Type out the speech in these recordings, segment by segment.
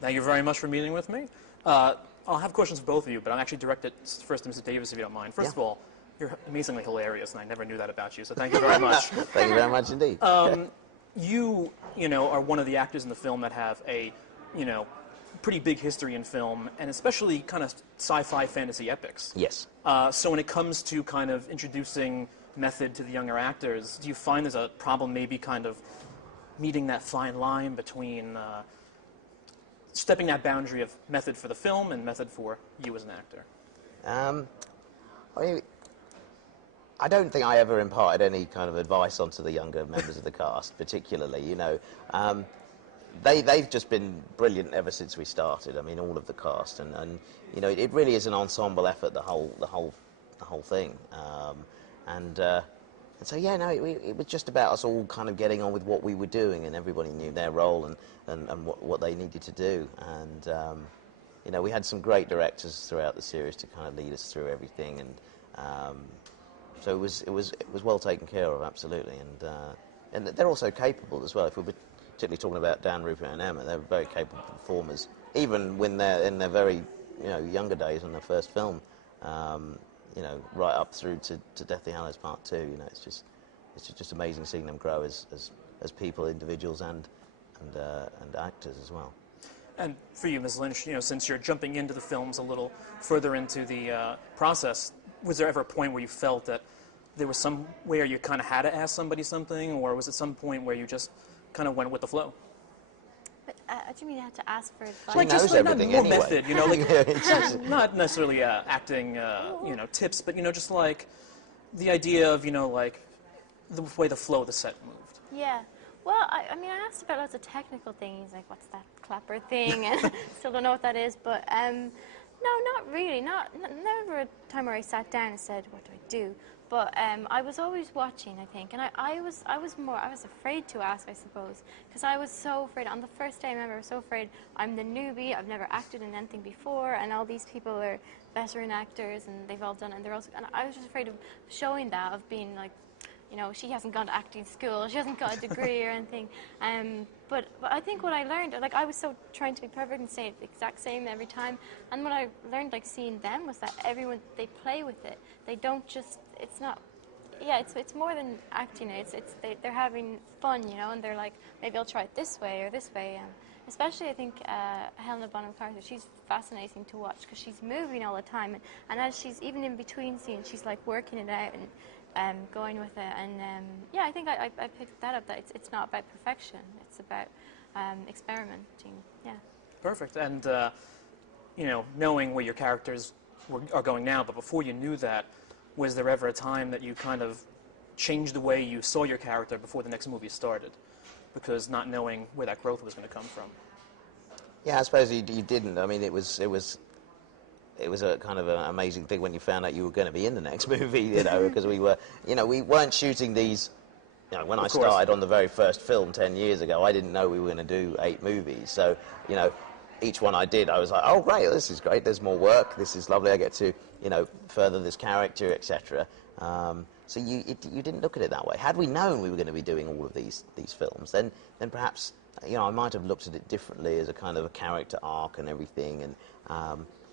Thank you very much for meeting with me. I'll have questions for both of you, but I'm actually directed first to Mr. Davis, if you don't mind. First of all, you're amazingly hilarious, and I never knew that about you, so thank you very much. Thank you very much indeed. You know, are one of the actors in the film that have a, pretty big history in film, and especially kind of sci-fi fantasy epics. Yes. So when it comes to kind of introducing method to the younger actors, do you find there's a problem maybe kind of meeting that fine line between stepping that boundary of method for the film and method for you as an actor? I don't think I ever imparted any kind of advice onto the younger members of the cast, particularly. They've just been brilliant ever since we started. I mean, all of the cast, and it really is an ensemble effort. The whole thing. And so yeah, no, it was just about us all kind of getting on with what we were doing, and everybody knew their role and what they needed to do. And we had some great directors throughout the series to kind of lead us through everything, and so it was well taken care of, absolutely. And they're also capable as well. If we were particularly talking about Dan, Rupert, and Emma, they're very capable performers, even when they're in their very younger days on their first film. Right up through to Deathly Hallows Part I. It's just amazing seeing them grow as people, individuals, and actors as well. And for you, Ms. Lynch, since you're jumping into the films a little further into the process, was there ever a point where you felt that there was some where you kind of had to ask somebody something, or was it some point where you just kind of went with the flow? But do you mean you had to ask for advice? She knows everything more anyway. method, not necessarily acting, tips, but just like the idea of like the way the flow of the set moved. Yeah. Well, I mean, I asked about lots of technical things, like what's that clapper thing, and still don't know what that is. But no, not really. Never a time where I sat down and said, "What do I do?" But I was always watching, I think, and I was afraid to ask, I suppose, because I was so afraid. On the first day, I remember I was so afraid. I'm the newbie. I've never acted in anything before, and all these people are veteran actors, and they've all done it. And I was just afraid of showing that, of being like, she hasn't gone to acting school, she hasn't got a degree or anything. But I think what I learned, like I was so trying to be perfect and say it the exact same every time, and what I learned, like seeing them, was that everyone, they play with it. They don't just, it's not, it's more than acting. They're having fun, and they're like, maybe I'll try it this way or this way. Especially, I think, Helena Bonham Carter, she's fascinating to watch because she's moving all the time, and as she's, even in between scenes, she's like working it out and going with it. And I think I picked that up, that it's not about perfection, it's about experimenting. Yeah. Perfect. And knowing where your characters are going now, but before you knew that, was there ever a time that you kind of changed the way you saw your character before the next movie started, because not knowing where that growth was going to come from? Yeah, I suppose you didn't. I mean, it was a kind of an amazing thing when you found out you were going to be in the next movie, because we weren't shooting these. When I started on the very first film 10 years ago, I didn't know we were going to do 8 movies. So, each one I did, I was like, oh, great, this is great, there's more work, this is lovely, I get to, further this character, etc. So you didn't look at it that way. Had we known we were going to be doing all of these films, then perhaps, I might have looked at it differently as a kind of a character arc and everything. And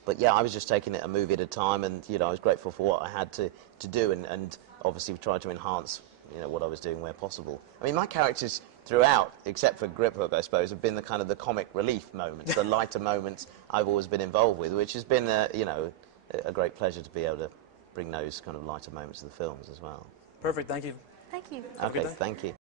but yeah, I was just taking it a movie at a time, and I was grateful for what I had to do, and obviously tried to enhance what I was doing where possible. I mean, my characters throughout, except for Griphook, I suppose, have been the kind of the comic relief moments, the lighter moments I've always been involved with, which has been a great pleasure to be able to bring those kind of lighter moments to the films as well. Perfect. Thank you. Thank you. Okay, thank you.